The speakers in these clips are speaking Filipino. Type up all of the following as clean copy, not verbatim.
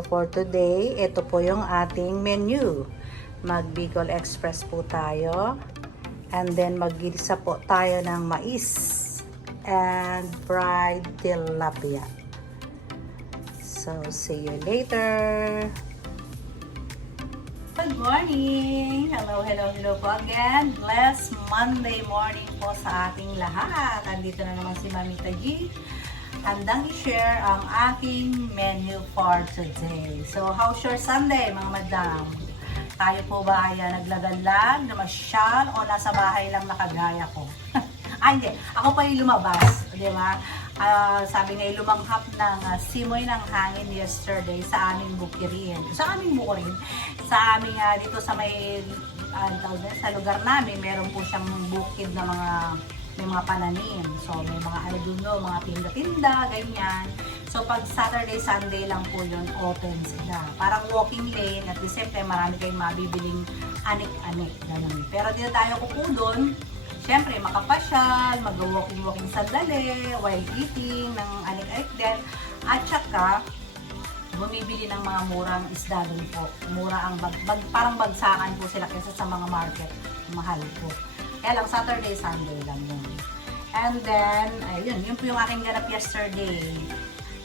So for today, ito po yung ating menu. Mag Bicol Express po tayo. And then maggisa po tayo ng mais and fried tilapia. So see you later. Good morning! Hello po again. Blessed Monday morning po sa ating lahat. Andito na naman si Mamita G. Handang i-share ang aking menu for today. So, how's your Sunday, mga madam? Tayo po ba ay naglaganlag, namasyal, o nasa bahay lang nakagaya ko? Ay, hindi. Ako pa yung lumabas, di ba? Sabi nga, lumanghap ng simoy ng hangin yesterday sa aming bukirin. Sa aming dito sa may sa lugar namin, meron po siyang bukid na may mga pananim. So, may mga mga tinda-tinda, ganyan. So, pag Saturday, Sunday lang po yun, open sila. Parang walking lane, at the same time, marami kayong mabibiling anik-anik. Ganun. Pero dito tayo kupo doon. Siyempre, makapasyal, mag-walking sandali, while eating, ng anik-anik din. At saka, bumibili ng mga murang isda doon po. Mura ang parang bagsakan po sila kaysa sa mga market. Mahal po. Kaya lang, Saturday, Sunday lang yun. And then, ayun, yun po yung aking ganap yesterday.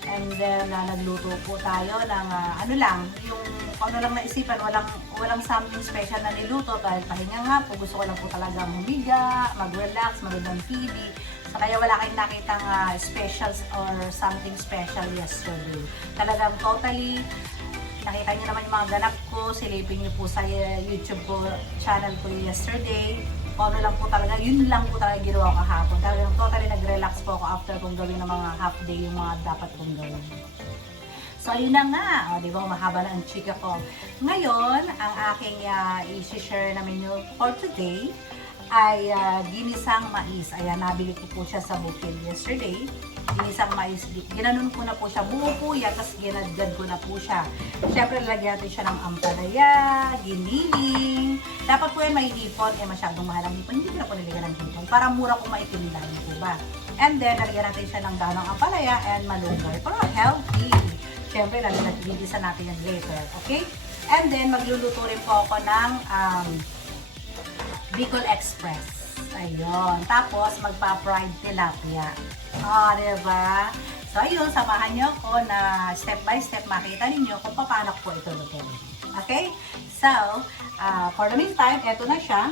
And then, nagluto po tayo ng yung ano lang naisipan, walang something special na niluto dahil pahinga nga po, gusto ko lang po talaga humiga, mag-relax, magandang TV. So, kaya wala kayong nakitang specials or something special yesterday. Talagang totally, nakita niyo naman yung mga ganap ko, silipin niyo po sa YouTube ko, channel ko yesterday. Kung ano lang po talaga, yun lang po talaga ginawa ko kahapon. Talagang totally nag-relax po ako after kong gawin ng mga half day yung mga dapat kong gawin. So, yun na nga. O, di ba, mahaba na ang chika ko. Ngayon, ang aking i-share na menu for today ay ginisang mais. Ayan, nabili ko po siya sa bukid yesterday. Ginisang mais. Ginanon ko na po siya. Buo po yan, tapos ginadgad ko na po siya. Siyempre, lagyan natin siya ng ampalaya, giniling. Dapat po yan may hipon. Masyadong mahal ang hipon. Hindi ko na po nilagyan ng hipon. Para mura kung maitinda po ba. And then, lagyan natin siya ng daon ng ampalaya and malunggay. Para healthy. Siyempre, nagigisa natin yan later. Okay? And then, magluluto rin po ako ng Bicol Express. Ayun. Tapos, magpa-fried tilapia. Diba? So, ayun. Samahan nyo ko na step by step makita ninyo kung paano ko ito lutuin. Okay? So, for the meantime, eto na siya.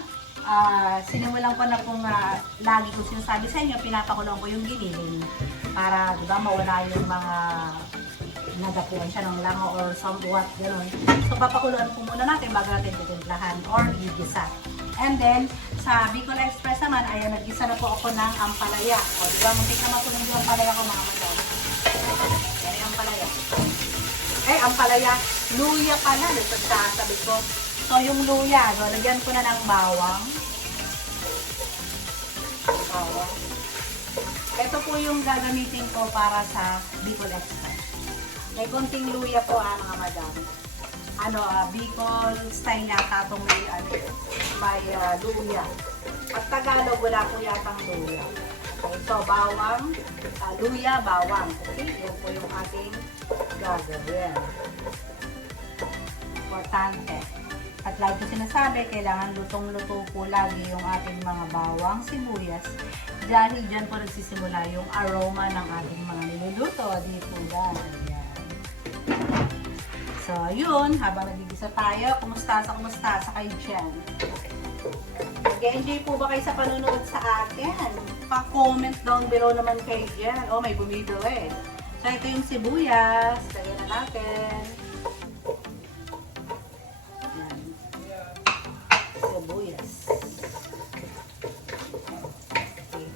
Sinimulan ko na pong lagi ko sinasabi sa inyo, pinapakulong ko yung giniling para, diba, mawala yung mga nagapuan siya ng langaw or somewhat, gano'n. So, papakuluan po muna natin bago natin titimplahan or gigisa. And then, sa Bicol Express naman, ayan, nag-gisa na po ako ng ampalaya. O, diba, muntik naman po yung ampalaya ko, mga madam. Yan yung ampalaya. Ampalaya, luya pala, sabi ko. So, yung luya, so, lagyan ko na ng bawang. Ito po yung gagamitin ko para sa Bicol Express. May konting luya po mga madam. Bicol style yata itong may luya. At Tagalog, wala po yatang luya. Okay, so bawang, luya, bawang. Okay, yan po yung ating gagawin. Importante. At lagi ko sinasabi, kailangan lutong-luto po lagi yung ating mga bawang, sibuyas. Dahil dyan po nagsisimula yung aroma ng ating mga niluluto. Dito dahil. So, yun, habang nagigisa tayo, kumusta kayo dyan? Nag-enjoy po ba kayo sa panonood sa akin? Pa-comment down below naman kayo dyan. Oh, may bumibili. So, ito yung sibuyas. Lagyan na natin. Yan. Sibuyas. Okay.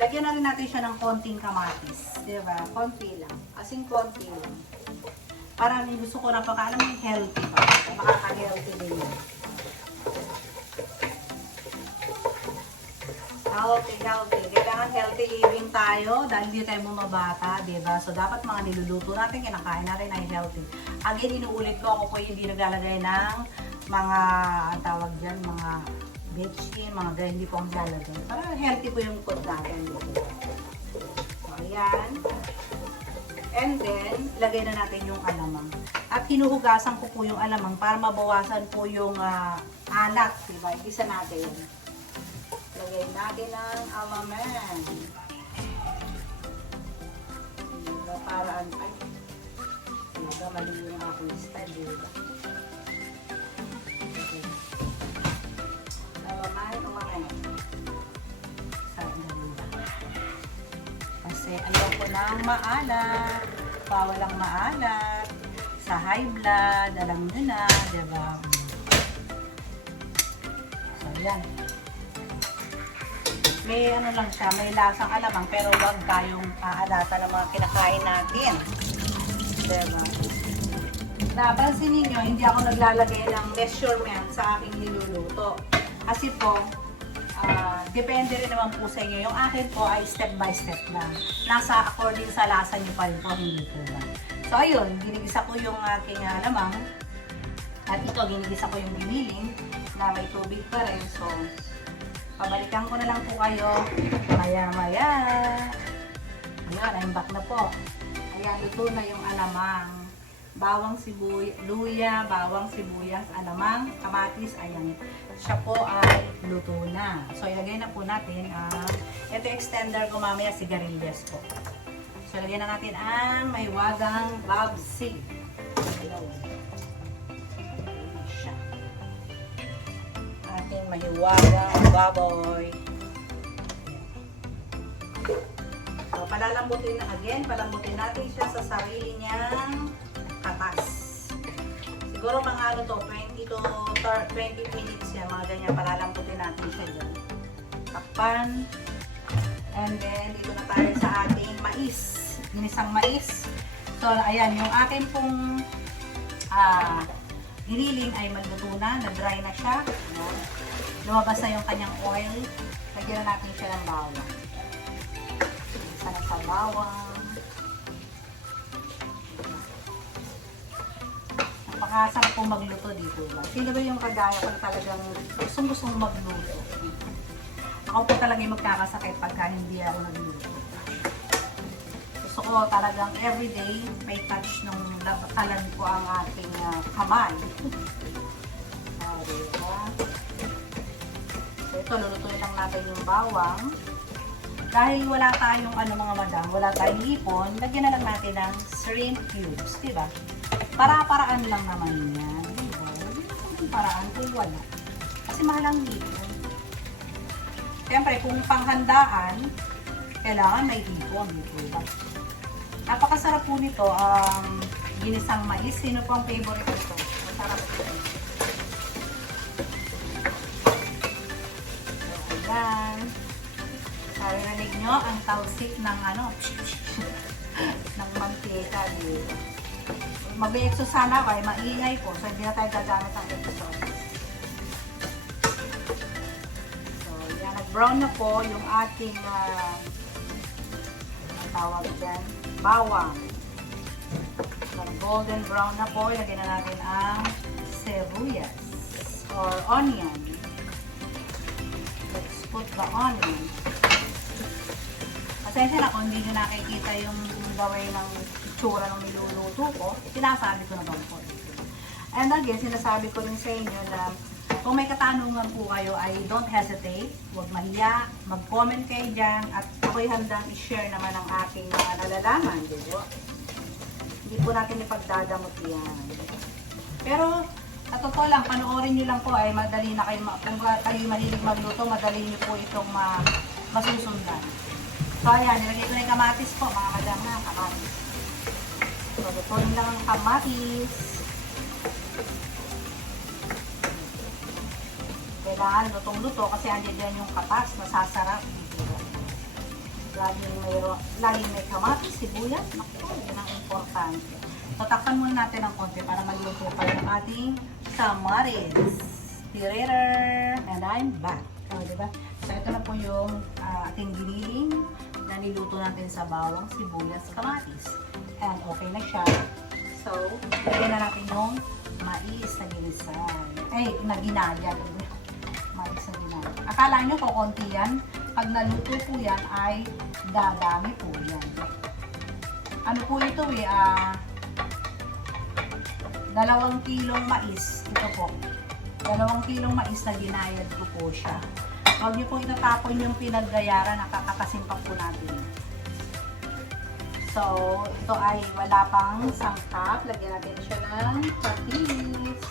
Lagyan na rin natin siya ng konting kamatis. Diba? Konti lang. Asing konti lang. Para gusto ko na alam mo healthy pa. Makaka-healthy din yun. Healthy. Kailangan healthy living tayo dahil hindi tayo bumabata, diba? So, dapat mga niluluto natin, kinakain na rin ay healthy. Again, inuulit ko, ako po hindi naglalagay ng mga, ang tawag dyan, mga bechin, mga ganyan, hindi po ang lalagay. Para healthy po yung food natin. So, ayan. And then, lagay na natin yung alamang. At hinuhugasan ko po yung alamang para mabawasan po yung alat. Diba? Igisa natin. Lagay natin ang alamang. Diba? Para ay. Diba? Mali yung aking style. Diba? Okay. Alamang. Kasi ayaw ko ng maalat. Bawal ang maalat. Sa high blood, alam nyo na, diba? So, yan. May ano lang siya, may lasang alamang, pero wag tayong aalata ng mga kinakain natin. Diba? Napansin ninyo, hindi ako naglalagay ng measurement sa aking niluluto. Kasi po, depende rin naman po sa inyo. Yung akin po ay step by step lang. Nasa according sa lasa nyo pa rin po, hindi po lang. So ayun, ginigisa ko yung aking alamang. At ito, ginigisa ko yung giniling na may tubig pa rin. So, pabalikan ko na lang po kayo maya-maya. Ayan, I'm back na po. Ayan, luto na yung alamang. Bawang sibuyas, luya, bawang sibuyas, alamang, kamatis, ayan. Siya po ay luto na. So, ilagay na po natin ito extender ko mamaya, sigarilyas po. So, ilagay na natin ang may wagang babsi. Ating mahiwagang baboy. So, palalambutin na again. Palambutin natin siya sa sarili niyang katas. Siguro mga ano to, 20 to 20 minutes yan. Mga ganyan, palalambutin natin siya dyan. Takpan. And then, dito na tayo sa ating mais. Ginisang mais. So, ayan, yung akin pong giniling ay magluto na, na-dry na siya. Ayan. Lumabas na yung kanyang oil. Lagyan na natin siya ng bawang. Isa na sa bawang. Napakasarap po magluto dito. Sino ba yung kagaya kung talagang gustong magluto? Ako po talaga yung magkakasakit pagka hindi ako nagluto. Gusto ko talagang everyday may touch ng labakalan ko ang ating kamay. Diba? So ito, lulutuin lang natin yung bawang. Dahil wala tayong mga madam, wala tayong hipon, lagyan na lang natin ng shrimp cubes, diba? Para-paraan lang naman yan. Diba? Hindi paraan kung wala. Kasi mahal ang hipon. Siyempre, kung panghandaan, kailangan may hipon. Diba? Napakasarap po nito ang ginisang mais. Sino po ang favorite nito? Masarap po. So, ayan. Narinig nyo ang tausik ng ng mantika. Diba? Mag-exo sana ako ay maingay po. So, hindi na tayo gagamit ng exo. So, yan. Nag-brown na po yung ating ang tawag dyan, bawang. So, golden brown na po. Ilagay na natin ang sibuyas or onion. Let's put the onion. Pasensya na kung hindi nyo nakikita yung gawin ng itsura ng niluluto ko, sinasabi ko na ba po. And again, sinasabi ko rin sa inyo na kung may katanungan po kayo ay don't hesitate, huwag mahiya, mag-comment kayo dyan at ako'y handang i-share naman ang aking mga nalalaman, diba? Hindi po natin ipagdadamot yan. Pero, sa totoo lang, panoorin nyo lang po ay madali na kayo, kung kayo mahilig magluto, madali nyo po itong masusundan. So, ayan, nilagay ko na yung kamatis po, mga madam na, kamatis. So, lutuin lang ang kamatis. Kailangan lutong-luto kasi andyan din yung katas, masasarap. Laging may kamatis, sibuyas. Naku, yun ang importante. So, takpan muna natin ng konti para magluto pa yung ating samaris. Pirator, and I'm back. So, diba? So, ito na po yung ating giniling na niluto natin sa bawang, sibuyas, kamatis. And okay na siya. So, lagyan na natin yung mais na ginisan. Ay, na ginaya. Mais na ginaya. Akala nyo kung konti yan, pag naluto po yan ay dadami po yan. Ano po ito eh, 2 kilong mais. Ito po. 2 kilong mais na ginayad ko po siya. Huwag niyo pong itatapon yung pinaggayaran, nakakakasin pa po natin. So, ito ay wala pang sangkap. Lagyan natin siya ng patis.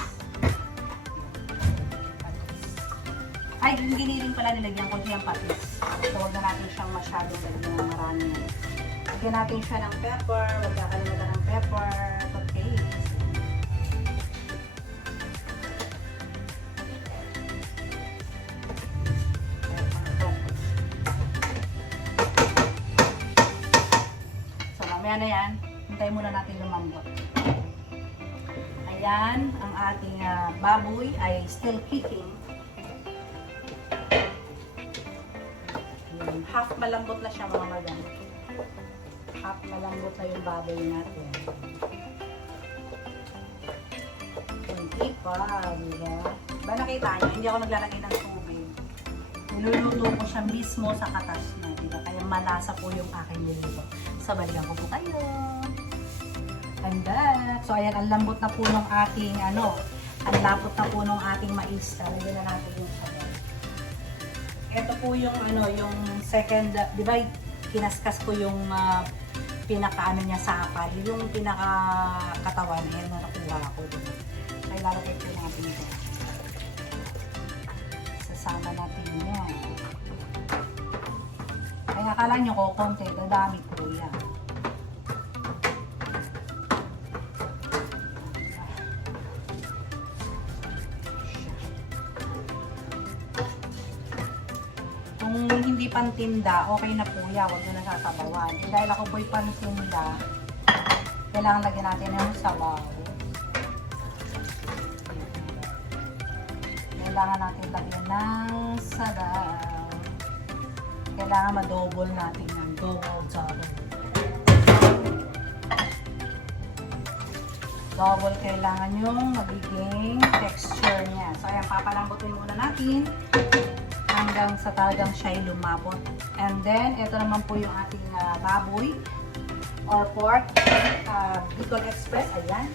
Ay, yung giniling pala nilagyan ko siyang patis. So, huwag na natin siyang masyadong lagyan ng marami. Lagyan natin siya ng pepper. Huwag kakalimutan ng pepper. Okay. So, mamaya na yan. Hintayin muna natin lumambot. Ayan, ang ating baboy ay still kicking. Half malambot na siya mga madam. Half malambot na yung baboy natin. Hindi pa, diba? Ba nakita nyo? Hindi ako naglalagay ng tubig. Niluluto ko siya mismo sa katas na, diba? Kaya malasa po yung aking niluluto. So, balikan ko po kayo. And then, so ayan, ang lambot na po ng ating, ang lapot na po ng ating mais. Lagyan na natin yung sabaw. Ito po yung yung second, di ba, kinaskas ko yung pinaka niya sa apal, yung pinaka katawan na nakuha ko dun. So ilalagay po natin ito. Sasama natin yan. Ay akala nyo ko konti, dadami po yan. Kung hindi pantinda, okay na po yan. Huwag nyo na sasabawan. Eh, dahil ako po'y pantinda, kailangan lagyan natin ng sabaw. Kailangan natin lagyan ng sabaw. Kailangan ma-double natin yan. Double. Double kailangan yung magiging texture niya. So, ayan, papalambutin muna natin hanggang sa talagang siya ay lumabot. And then, ito naman po yung ating baboy or pork. Bicol Express, ayan.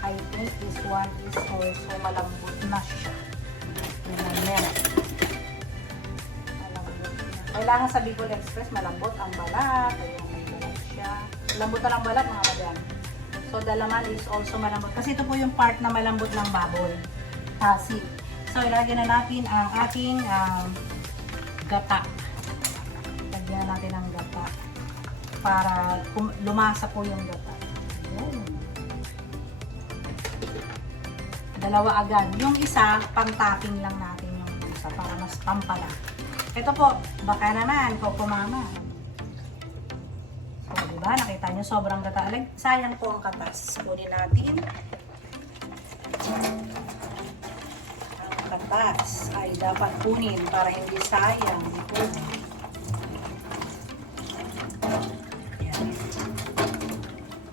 I think this one is also malambot na siya. Kailangan sa Bicol Express, malambot ang balat. Ayan, may balat siya. Malambot na lang balat, mga madyan. So, the laman is also malambot. Kasi ito po yung part na malambot ng baboy. Kasi, so, ilagyan na natin ang ating gata. Lagyan natin ang gata para lumasa po yung gata. Ayan. Dalawa agad. Yung isa, pang-topping lang natin yung isa para mas pampala. Ito po, baka naman, Coco Mama. So, diba? Nakita nyo, sobrang gata. Sayang po ang katas. Kunin natin. Katas ay dapat kunin para hindi sayang. Yan.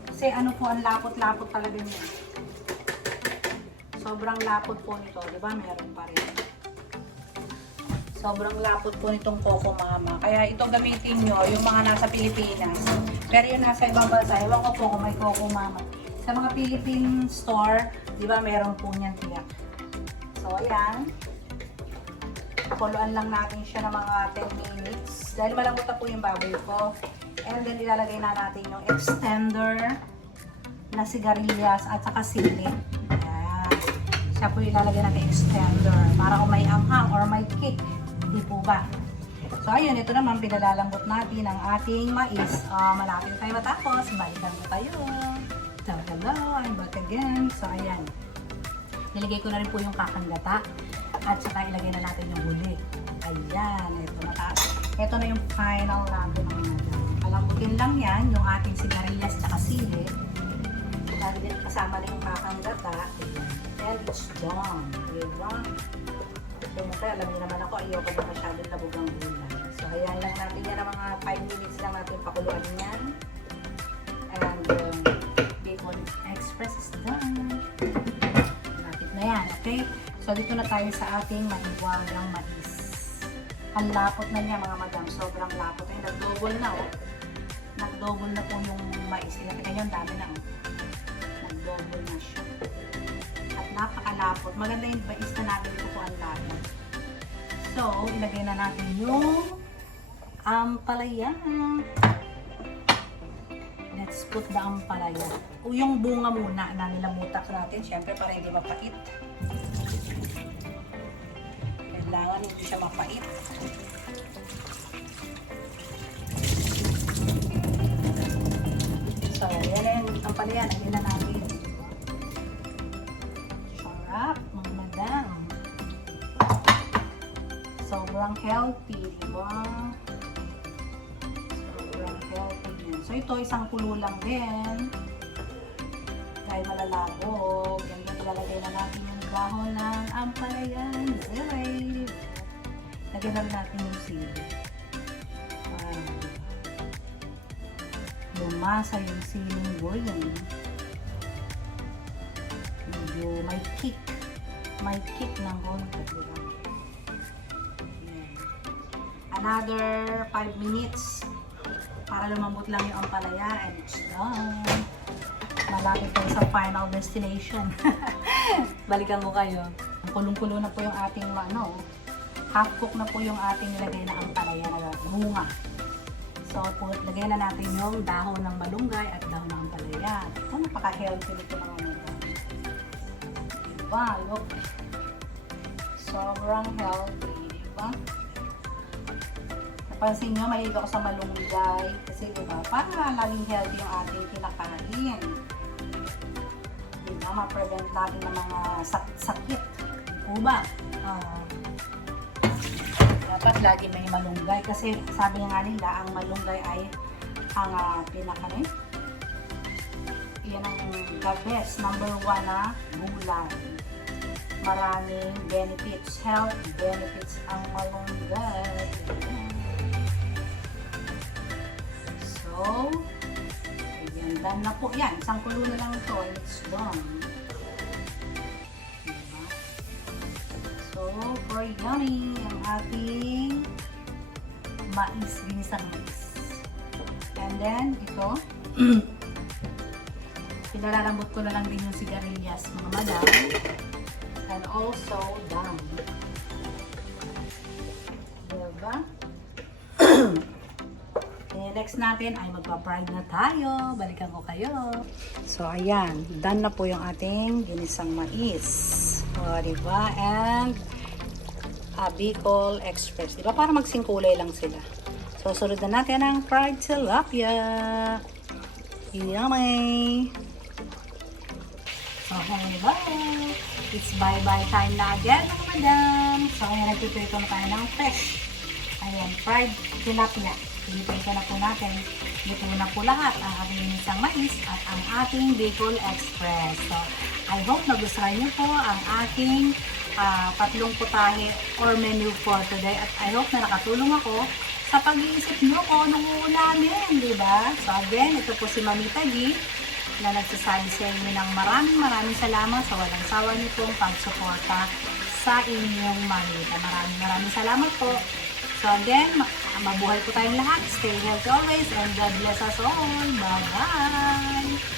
Kasi ano po, ang lapot-lapot talaga niya. Sobrang lapot po nito, di ba? Meron pa rin. Sobrang lapot po nitong Coco Mama. Kaya ito gamitin nyo, yung mga nasa Pilipinas. Pero yung nasa ibang bansa, ewan ko po kung may Coco Mama. Sa mga Philippine store, di ba, meron po niyan tiyak. So, ayan. Kuluan lang natin siya ng mga 10 minutes. Dahil malambot na po yung baboy ko. And then, ilalagay na natin yung extender na sigarilyas at saka sili. Ayan. Siya po ilalagay natin extender para kung may anghang or may kick. Hindi po ba? So, ayun. Ito naman, pinalalambot natin ang ating mais. Malapit tayo matapos. Balikan ko tayo. Hello, I'm back again. So, ayan. Nilagay ko na rin po yung kakanggata at saka ilagay na natin yung huli. Ayan, ito na tayo. Ito na yung final natin ng natin. Palambutin lang yan, yung ating sigarilyas at saka sili. Kasama na yung kakanggata. And it's done. Diba? Siyempre, alam niyo naman ako, ayoko na masyadong labog ang gulay. So, ayan lang natin yan ng mga 5 minutes lang natin pakuluan yan. And Bicol Express is done. Na yan, okay? So, dito na tayo sa ating mahiwagang mais. Ang lapot na niya, mga madam. Sobrang lapot. Ay, nag-double na, oh. nag-double na po yung mais. Tingnan nyo, ang dami na. Nag-double na siya. At napakalapot. Maganda yung mais na natin ito po ang lapot. So, ilagay na natin yung ampalaya. Let's put the ampalaya. O yung bunga muna na nilamutak natin. Siyempre, para hindi mapait. Kailangan hindi siya mapait. So, yan yung ampalaya. Lagyan na natin. Sarap, mga madam. Sobrang healthy, diba? Sobrang healthy din. So, ito isang kulo lang din. Dahil malalabog. Ganyan, ilalagay na natin yung dahon ng ampalaya. Zilay. Lagyan na natin yung sili. Lumasa yung siling goyang. Medyo may kick. May kick ng konti, diba? Another 5 minutes para lumambot lang yung ampalaya and it's done. Malapit tayo sa final destination. Balikan ko kayo. Kulong-kulo na po yung ating half cook na po yung ating nilagay na ampalaya na bunga. So, lagay na natin yung dahon ng malunggay at dahon ng ampalaya. Ito, napaka-healthy nito mga mga. Diba? Look. Sobrang healthy. Diba? Napansin nyo, mahilig ako sa malunggay. Kasi diba, para laging healthy yung ating kinakain. Diba, ma-prevent natin ng mga sakit. Diba ba? Dapat lagi may malunggay. Kasi sabi nga nila, ang malunggay ay ang yan ang the best, number 1 na gulay. Maraming benefits, health benefits ang malunggay. So, ayan, done na po. Yan, isang kulo na lang ito. It's done. Diba? So, for yummy, ang ating mais, ginisang mais. And then, ito, pinalalambot ko na lang din yung sigarilyas, mga madam. And also, done. Diba? Next natin ay magpa-fried na tayo. Balikan ko kayo. So, ayan. Done na po yung ating ginisang mais. O, diba? And Bicol Express. Diba? Para magsingkulay lang sila. So, sunod na natin ang fried tilapia. Yummy! So, diba? It's bye-bye time na again, mga madam. So, ayan. Nagtutuloy na tayo ng fresh. Ayan. Fried tilapia. Dito na po natin. Dito na po lahat ang ating ginisang mais at ang ating Bicol Express. So, I hope nagustuhan niyo po ang aking tatlong putahe or menu for today. At I hope na nakatulong ako sa pag-iisip niyo kung anong uulamin, di ba? So, again, ito po si Mamita G na nagsasabi sa inyo ng maraming salamat sa walang sawa niyo pong pagsuporta sa inyong Mamita. Maraming salamat po. So again, mabuhay po tayong lahat. Stay healthy always and God bless us all. Bye-bye!